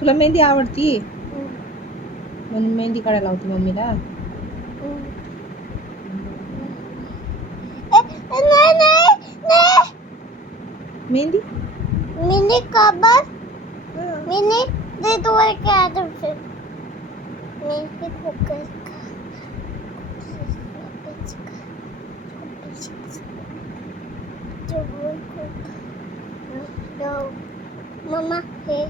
तुला मेहंदी आवडती म्हणून मेहंदी काढायला लावते मम्मीला. मेहंदी मैंने कबर मैंने दे दो क्या तो फिर मैं फोकस मम्मा हे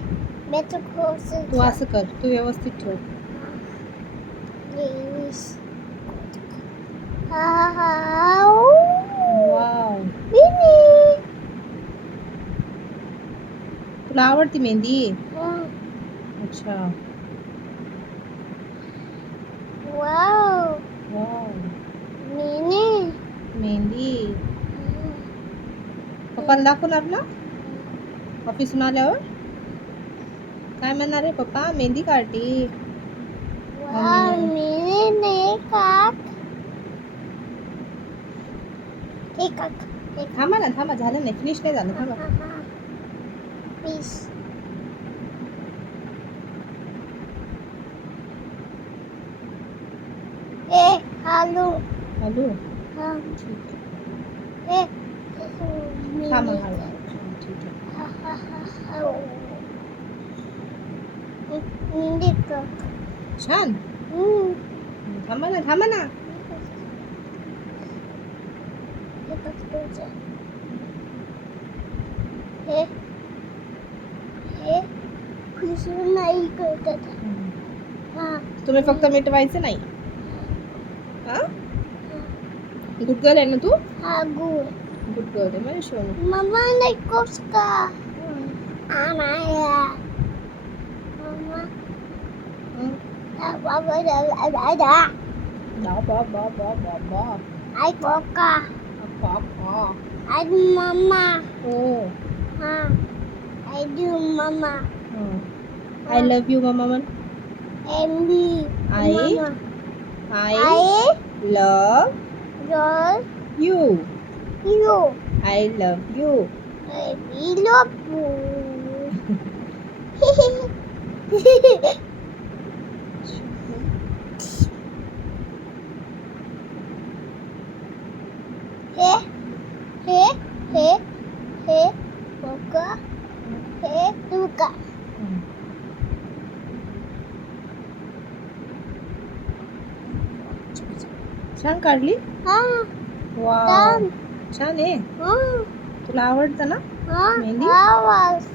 मैं तो खोस तू असं कर, तू व्यवस्थित ठेव. वाव, तुला आवडती मेहंदी? अच्छा. वाव वाव, मैंने मेहंदी पप्पाला दाखवणार ना ऑफिसून आल्यावर? काय म्हणणार आहे पप्पा? मेहंदी काढली. वाव मैंने नहीं काट एक थांबा ना, थांबा, झालं नाही, फिनिश नाही झालं, थांबा. पीस ए आलू आलू हाँ ठीक ए आहे. थांबा, हळू ठीक आहे. छान. थांबा ना, थांबा ना. नाही करत हाँ तुम्ही फक्त मिटवायचं नाही. हा, गुड गर्ल आहे ना तू? हाँ गुड गुड गर्ल आहे माझी सोनू. मम्मा नहीं कोसका आमाया मम्मा बाबा दादा बा बा बा बा बा बा. आई कोका पप्पा. आई मम्मा हो. हाँ आई डू मम्मा आय लव्ह यू मम्मा म्हण. एमबी आई लव रोल you. You I love you. एबी लोपू हे कोका हे तुका छान काढली. हाँ वाव, छान आहे. हाँ तुला आवडतं ना हाँ मेहंदी? आवाज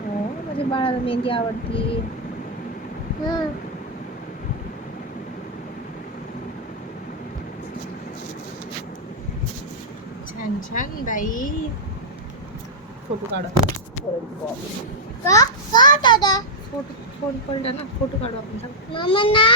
हो, माझ्या बाळाला मेहंदी आवडती. हाँ छान छान बाई. फोटो काढा. का दादा फोटो फोन पडला ना, फोटो काढू आपण. मम्मा ना